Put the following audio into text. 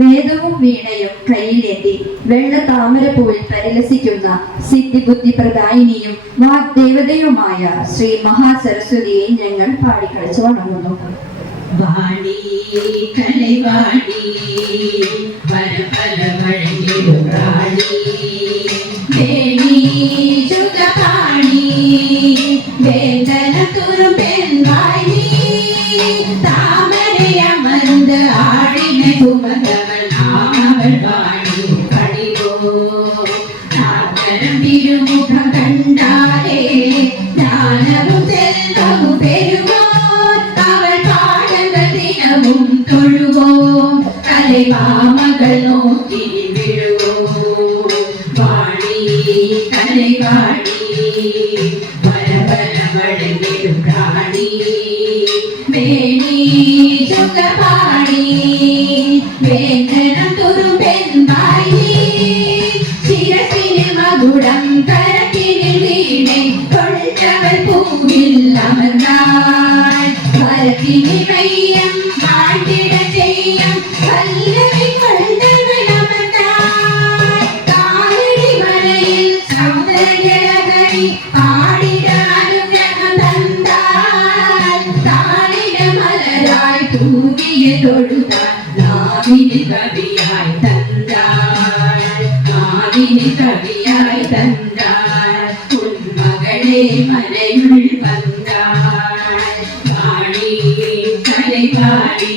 വേദവും വീണയും കയ്യിലേന്തി. വെള്ള താമരപ്പൂവിൽ പരിലസിക്കുന്ന സിദ്ധിബുദ്ധി പ്രദായിനിയും വാഗ്ദേവതയുമായ ശ്രീ മഹാസരസ്വതിയെ ഞങ്ങൾ പാടിക്കളിച്ചു വണങ്ങുന്നു. ദേവി ചുഗപാടി വേദന തുറുപെൻവായി താമരയമർന്ന് சுமந்தவள் நாமவள் வாணி படிவோ நாதரம் திருமுகம் கண்டாலே ஞானமும் செல்வமும் பெறுவோம் அவள் பாடங்கள் தினமும் தொழுவோம் கலை பாமகள் நோக்கி விழுவோம் வாணி கலை வாணி பரபரவழங்கிடும் பிராணி மேனி சுகபா തൂകിയ തൊഴുതാൽ നാവിന് കവിയായി തന്താൾ നാവിന് കവിയായി തന്താൾ ഉന്മകളെ മലയുൾ വാടി കലൈവാടി